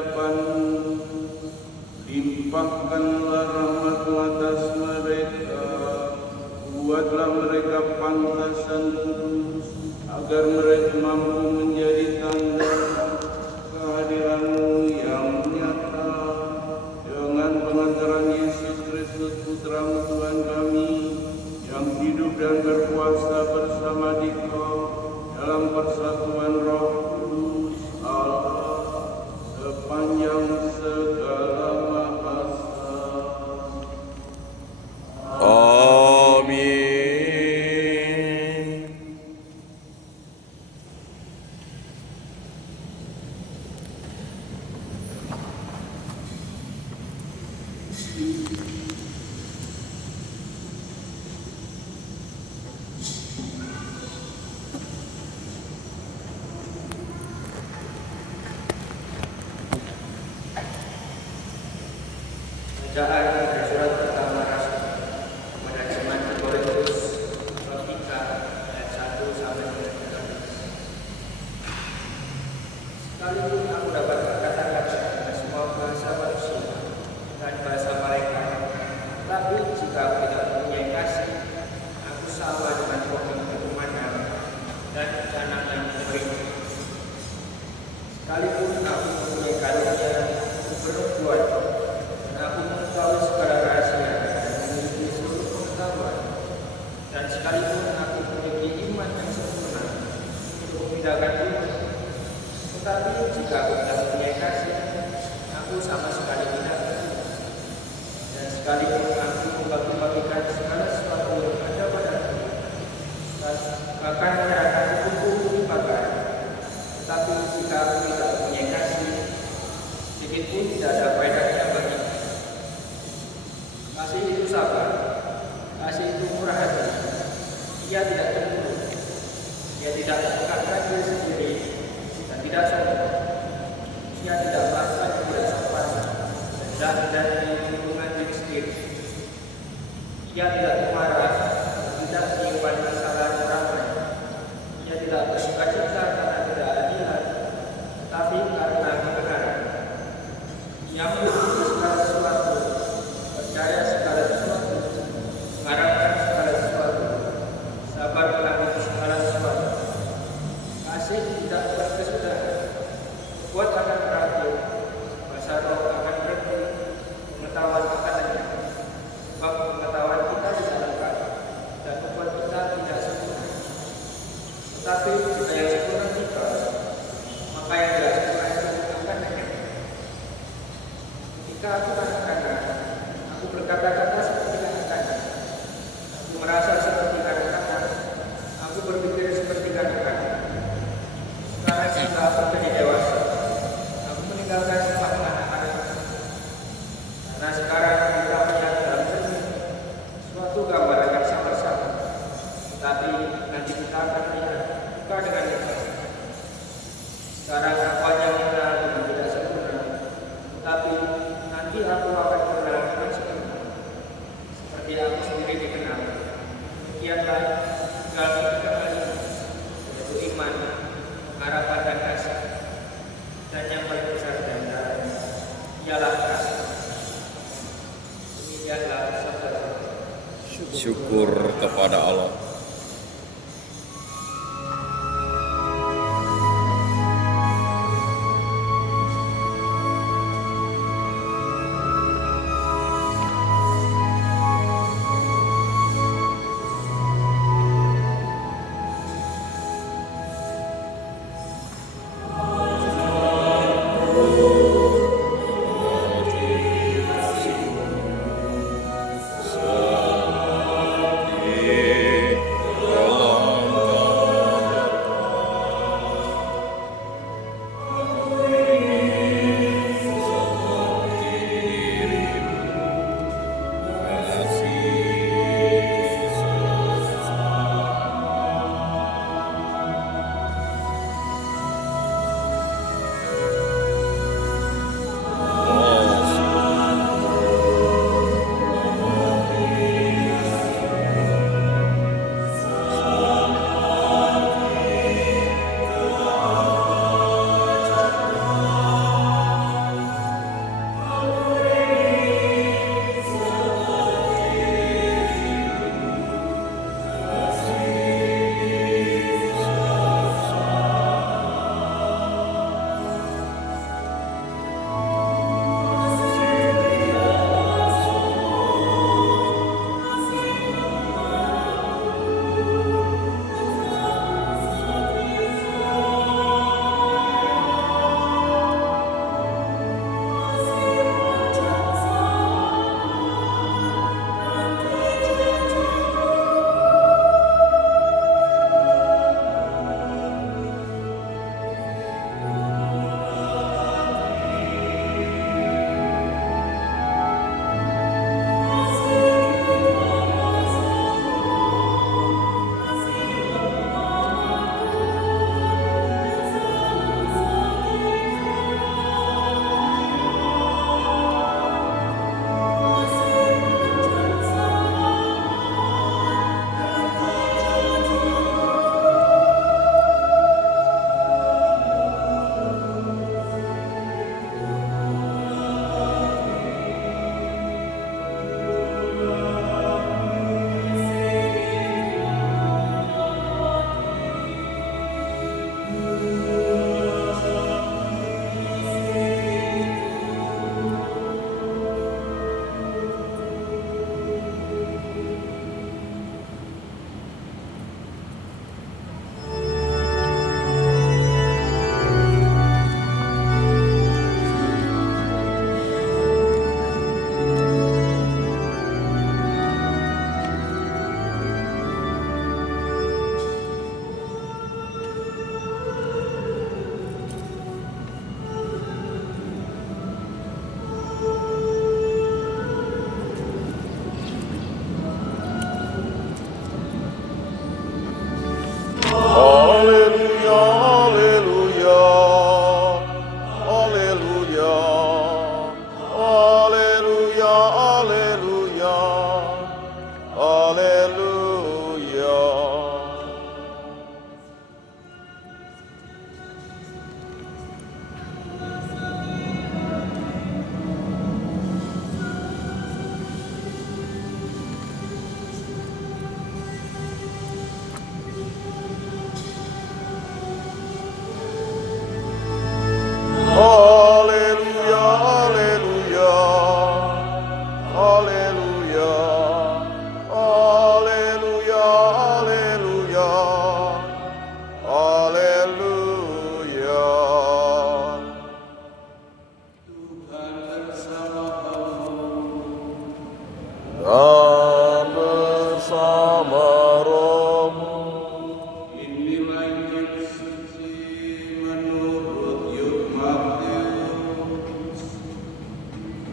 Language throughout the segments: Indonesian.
hadapan, limpahkanlah rahmat-Mu atas mereka, buatlah mereka pantas dan kudus, agar mereka mampu menjadi tanda kehadiran-Mu yang nyata. Dengan pengantaran Yesus Kristus Putra-Mu Tuhan kami, yang hidup dan berkuasa bersama Dikau dalam persatuan Roh Kudus Allah sepanjang segala masa. Amin. Bacaan dari surat pertama Rasul kepada jemaat di Korintus, bab 3 ayat 1 sampai 13. Sekalipun aku dapat berkata-kata dengan semua bahasa manusia dan bahasa mereka, tapi jika aku tidak mempunyai kasih, aku sama dengan pohon pemandangan dan tanah yang mengering. Sekalipun aku mempunyai karunia bernubuat, aku mengetahui segala rahasia dan memiliki seluruh pengetahuan, dan sekalipun aku memiliki iman yang sempurna untuk memindahkan bumi, tetapi jika aku tidak mempunyai kasih, aku sama sekali tidak berguna. Dan sekalipun aku membagi-bagikan segala sesuatu yang ada padaku, bahkan menyerahkan tubuhku dibakar, tetapi jika aku tidak mempunyai kasih, sedikit pun tidak ada faedahnya bagiku. Kasih itu sabar, kasih itu murah hati, ia tidak cemburu, ia tidak mengangkat diri sendiri dan tidak sombong, ia tidak merasa tidak sopan dan dari hubungan diri sendiri, ia tidak marah, tidak menyimpan kesalahan orang lain, ia tidak bersuka-cita karena ketidakadilan, tetapi karena kebenaran. Ia mengikuti segala sesuatu, percaya segala sesuatu, mengharapkan segala sesuatu, sabar menanggung segala sesuatu. Kasih tidak berkesudahan, kuat akan berakhir, bahasa roh akan berhenti, pengetahuan akan lenyap. Sebab pengetahuan kita bisa lengkap dan membuat kita tidak sempurna. Tetapi jika yang sempurna kita, maka yang tidak sempurna itu akan lenyap. Ketika aku kanak-kanak, aku berkata-kata seperti kanak-kanak, aku merasa seperti kanak-kanak, aku berpikir seperti kanak-kanak. Sekarang jika aku menjadi dewasa, aku meninggalkan semua anak-anak. Karena sekarang kita melihat dalam cermin suatu gambar akan sama-sama, tetapi nanti kita akan melihat muka dengan muka. Sekarang aku hanya mengenal dengan tidak sempurna, tetapi nanti aku akan mengenal dengan sempurna, seperti aku sendiri dikenal. Demikianlah tinggal 3 hal ini, yaitu iman, harapan dan kasih. Dan yang paling besar di antaranya ialah kasih. Demikianlah sabda Tuhan. Syukur kepada Allah.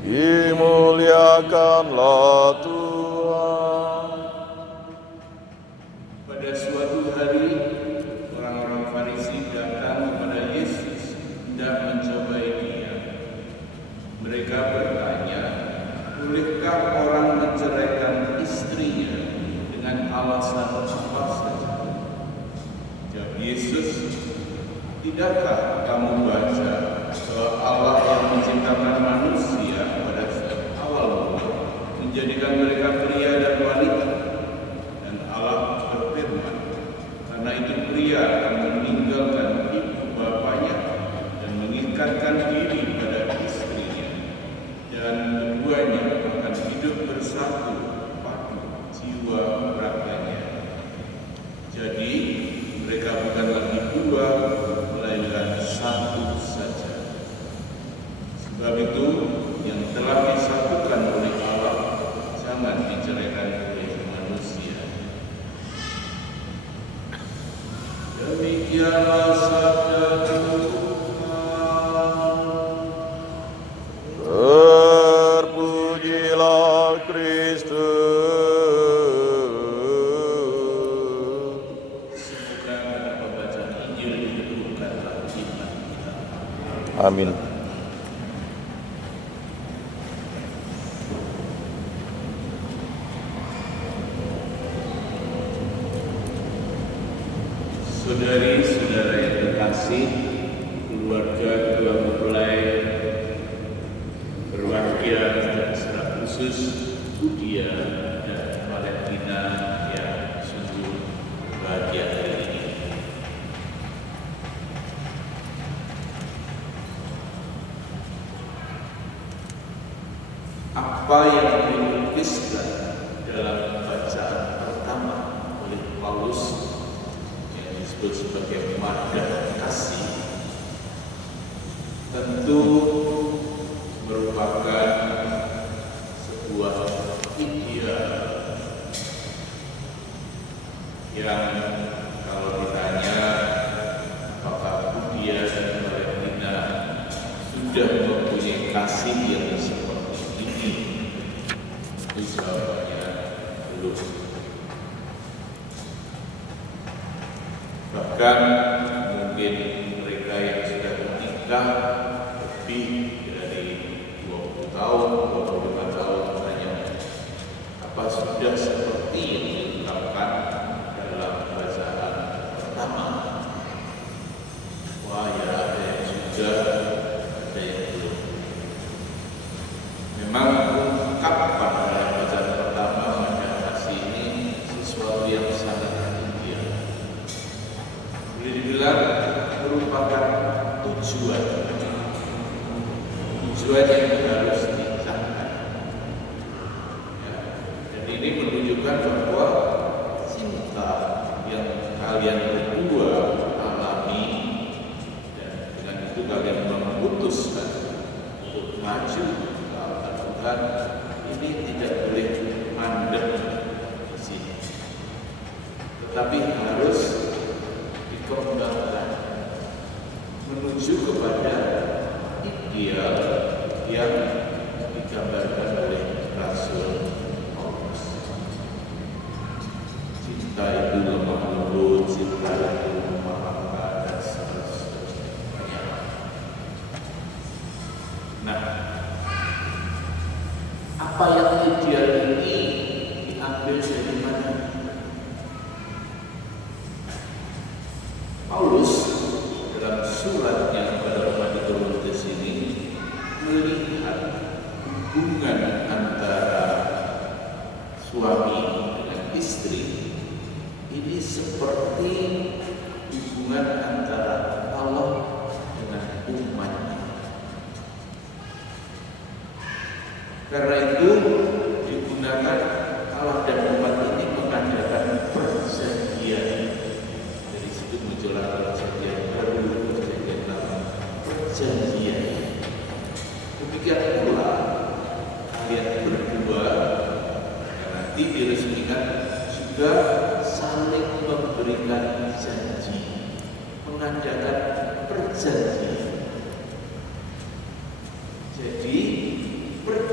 Dimuliakanlah Tuhan. Pada suatu hari, orang-orang Farisi datang kepada Yesus hendak mencobai Dia. Mereka bertanya, bolehkah orang menceraikan istrinya dengan alasan apa saja? Jawab Yesus, tidakkah kamu baca bahwa Allah yang menciptakan manusia pada awal mula menjadikan mereka pria dan wanita? Dan Allah berfirman, karena itu pria akan meninggalkan ibu bapanya dan mengikatkan diri pada istrinya, dan keduanya akan hidup bersatu padu jiwa raganya. Jadi mereka bukan lagi dua, melainkan satu saja. Sebab itu yang telah disatukan oleh Allah jangan diceraikan oleh manusia. Demikianlah sabda Tuhan. Terpujilah Kristus. Semoga dengan pembacaan Injil diteguhkanlah iman kita. Amin. Saudari-saudara yang terkasih, keluarga kedua mempelai berwarga dan secara khusus Budia dan Valentina yang sungguh bahagia hari ini. Apa yang dilukiskan dalam bacaan pertama oleh Paulus yang disebut sebagai madah kasih tentu merupakan sebuah ideal yang kalau ditanya apakah Budia dan Valentina sudah mempunyai kasih yang seperti ini, itu jawabannya belum. Bahkan mungkin mereka yang sudah menikah lebih dari 20 tahun, 25 tahun hanya apa sudah seperti yang diungkapkan dalam bacaan pertama. Wah ya, ada yang sudah, ada yang belum. Memang ungkapan dalam bacaan pertama madah kasih ini sesuatu yang sangat ideal. Boleh dibilang merupakan tujuan yang harus dicapai. Ya, dan ini menunjukkan bahwa cinta yang kalian berdua alami dan dengan itu kalian memutuskan untuk maju ke altar Tuhan, ini tidak boleh mandek di sini, tetapi harus dikembangkan menuju kepada ideal yang digambarkan oleh Rasul Paulus. Cinta itu lemah lembut, cinta itu memaafkan dan seterusnya. Nah, apa yang ideal ini diambil dari mana? Paulus dalam suratnya kepada umat di Korintus ini melihat hubungan antara suami dengan istri ini seperti hubungan antara Allah dengan umatnya. Karena itu digunakan Allah dan umat ini mengadakan perjanjian. Dari situ muncullah perjanjian baru, perjanjian lama, perjanjian. Demikian pula kalian berdua nanti diresmikan juga saling memberikan janji, mengadakan perjanjian. Jadi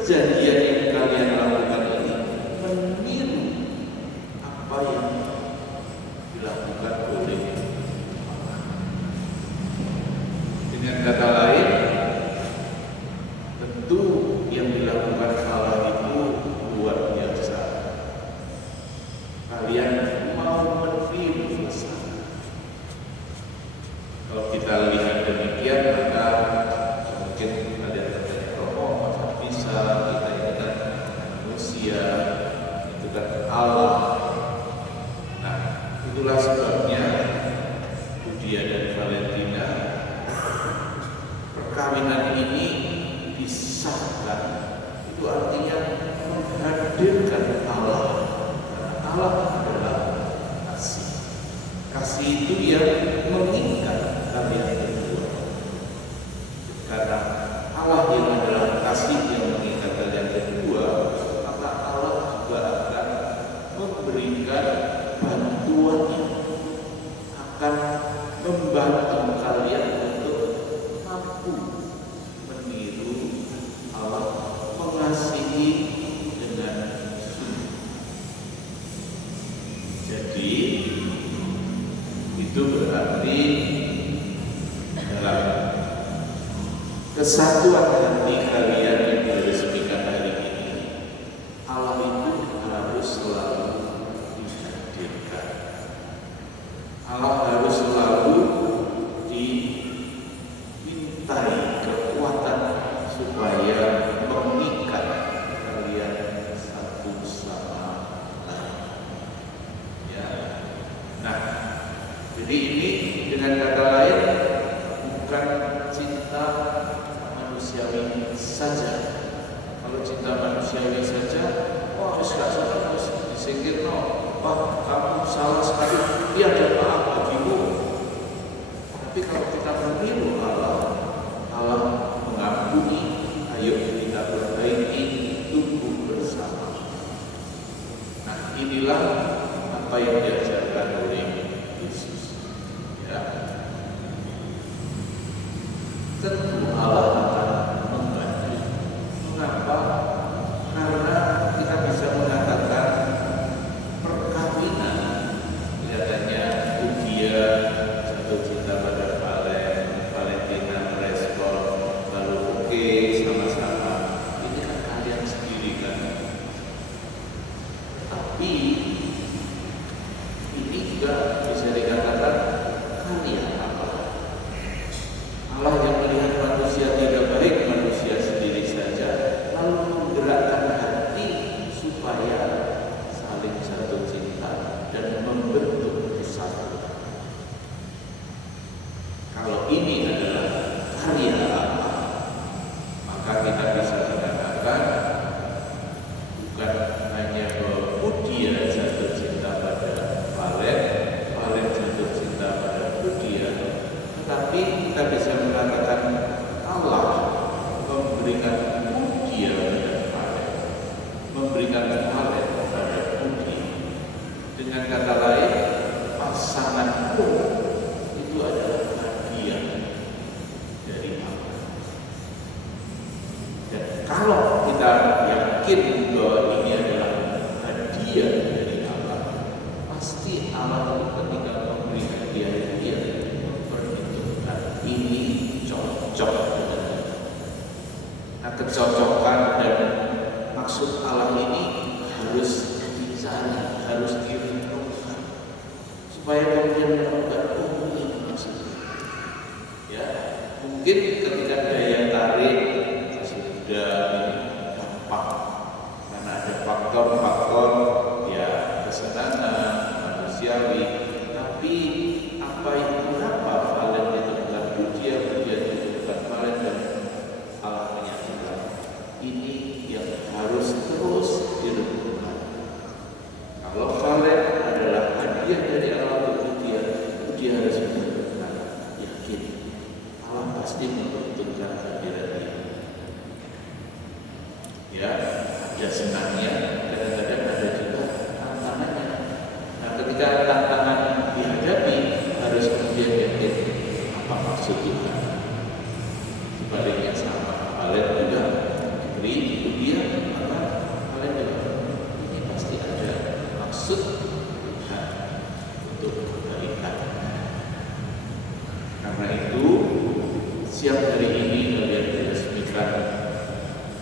perjanjian yang kalian lakukan ini meniru apa yang dilakukan oleh Allah. Dengan kata lain, tentu yang dilakukan Allah itu luar biasa. Kalian mau meniru kesana. Kalau kita lihat demikian, maka mungkin ada masa bisa kita ini kan manusia, itu kan Allah. Nah, itulah sebabnya Budia dan Valentina, perkawinan ini disahkan. Itu artinya menghadirkan Allah. Karena Allah adalah kasih. Kasih itu yang mengikat kalian berdua. Karena Allah yang adalah kasih yang mengikat kalian berdua, maka Allah juga akan memberikan bantuannya, akan membantu kalian untuk mampu meniru Allah, mengasihi dengan sungguh. Jadi itu berarti dalam kesatuan hati kalian yang diresmikan hari ini, Allah itu harus selalu dihadirkan. Allah harus selalu dimintai kekuatan supaya mengikat kalian satu sama lain. Ya. Nah, jadi ini dengan kata lain bukan cinta manusiawi saja. Kalau cinta manusiawi saja, wah sudah harus disingkir, wah kamu salah sekali, dia ada maaf bagimu. Tapi kalau kita meniru Allah, Allah mengampuni, ayo kita perbaiki, tumbuh bersama. Nah, inilah apa yang diajarkan oleh Yesus. Ya. Tentu Allah akan membantu. Mengapa? Karena kita bisa mengatakan perkawinan, kelihatannya Budia jatuh cinta pada Valentina merespon, lalu oke, sama-sama. Ini kan kalian sendiri kan. Tapi ini juga bisa dikatakan karya Allah. Allah yang melihat manusia tidak baik, manusia sendiri saja, lalu menggerakkan hati supaya saling satu cinta dan membentuk satu. Kalau ini adalah karya Allah, maka kita bisa mengatakan bukan hanya bahwa Budia jatuh cinta pada Valen jatuh cinta pada Budia, tetapi kita bisa mengatakan Allah memberikan Budia pada Valen, memberikan Valen pada Budia. Dengan kata lain, pasangan pun itu adalah hadiah dari Allah. Dan kalau kita yakin bahwa ini adalah hadiah dari Allah, pasti Allah itu ketika memberi hadiah dia memperhitungkan ini cocok dengan kita. Nah, kecocokan dan maksud Allah ini harus dicari, harus direnungkan supaya kemudian menemukan ini maksudnya. Ya, mungkin ketika daya tarik sudah gampang karena ada faktor-faktor ya kesenangan manusiawi, tapi apa itu apa Valen itu bukan Budia itu bukan Valen dan Allah menyatukan. Ini yang harus terus direnungkan. Kalau Valen adalah hadiah dari Allah untuk Budia harus benar-benar yakin Allah pasti memperhitungkan hadirat dia. Ya, ada senangnya, kadang-kadang ada juga tantangannya. Nah, ketika tantangan dihadapi, harus kemudian yakin apa maksud Tuhan. Sebaliknya sama, Valen juga diberi Budia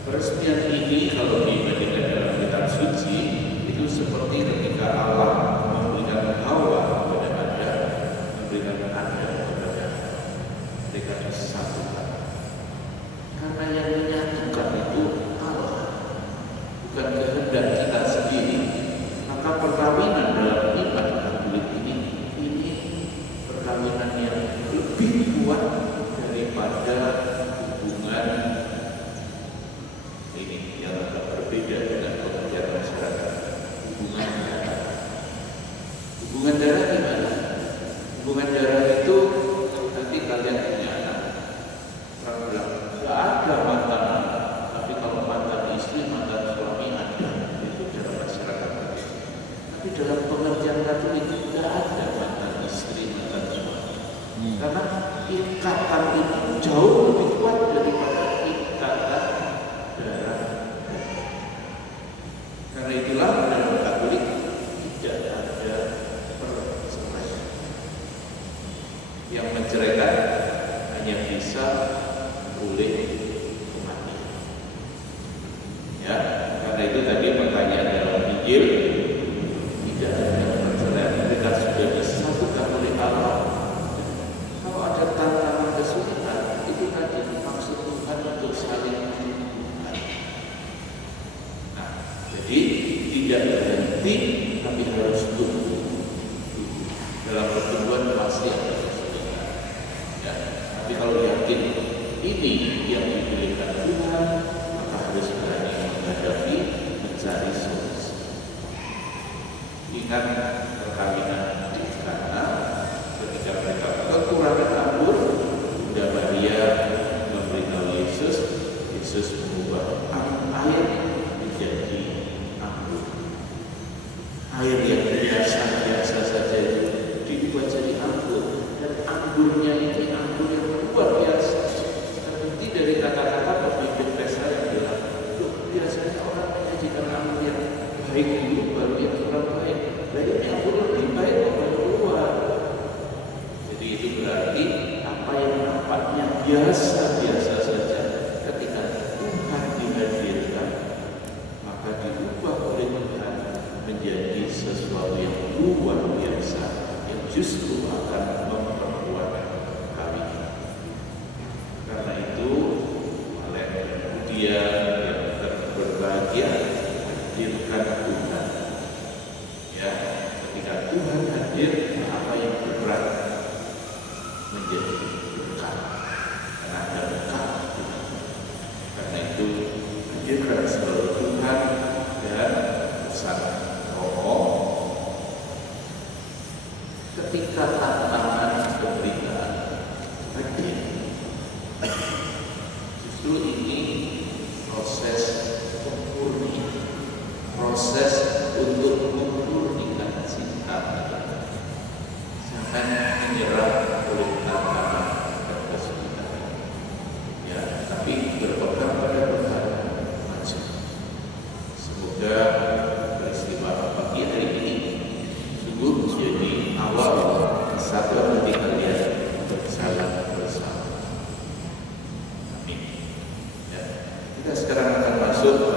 Peresmian ini kalau dibandingkan dalam kitab suci itu seperti ketika Allah memberikan Hawa kepada Adam, memberikan Adam kepada mereka disatukan. Karena yang menyatukan itu Allah, bukan kehendak kita sendiri. Maka perkawinan dalam iman Katolik ini perkawinan yang lebih kuat daripada hubungan ini yang agak berbeda dengan pengertian masyarakat. Hubungan darah. Hubungan darah gimana? Hubungan darah itu nanti kalian punya anak. Orang bilang nggak ada mantan anak, tapi kalau mantan istri, mantan suami ada. Itu dalam masyarakat. Tapi dalam pengertian Katolik nggak ada mantan istri, mantan suami. Karena ikatan itu jauh lebih kuat daripada ikatan darah. Karena itulah dalam Katolik tidak ada perceraian. Yang menceraikan hanya bisa boleh kematian. Ya, karena itu tadi pertanyaan dalam Injil, tidak ada perceraian. Mereka sudah disatukan oleh Allah. Kalau ada tantangan kesulitan, itu tadi maksud Tuhan untuk saling menghubungkan. Nah, jadi tidak berhenti, tapi harus tumbuh. Dalam pertumbuhan pasti ada kesulitan. Ya, tapi kalau yakin ini yang dipilihkan Tuhan, maka harus berani menghadapi, mencari solusi. Ingat perkawinan di Kana, ketika mereka kekurangan anggur, Bunda Maria memberitahu Yesus, Yesus mengubah air menjadi anggur. Air yang biasa saja itu diubah jadi anggur, dan anggurnya ini anggur yang luar biasa. Terbukti dari kata-kata pemimpin pesta yang bilang, biasanya orang menyajikan anggur yang baik dulu, baru yang kurang baik. Jadi anggur lebih baik baru keluar. Jadi itu berarti apa yang nampaknya biasa-biasa saja, ketika Tuhan dihadirkan, maka diubah oleh Tuhan menjadi sesuatu yang luar biasa, yang justru akan memperkuat perkawinan. Karena itu, oleh dia yang berbahagia hadirkan Tuhan. Ya, ketika Tuhan hadir, apa yang berat menjadi dekat, karena ada dekat Tuhan. Karena itu hadirkan selalu Tuhan dan pesan Romo. Ketika tantangan pemberitaan hadir, justru ini proses pemurni, proses untuk memurnikan cinta kita. Jangan menyerah oleh tantangan dan kesulitan. Ya, tapi berpegang pada Tuhan, maju. Semoga peristiwa pagi hari ini sungguh menjadi awal kesatuan hati kalian berjalan bersama. Amin. Ya, kita sekarang akan masuk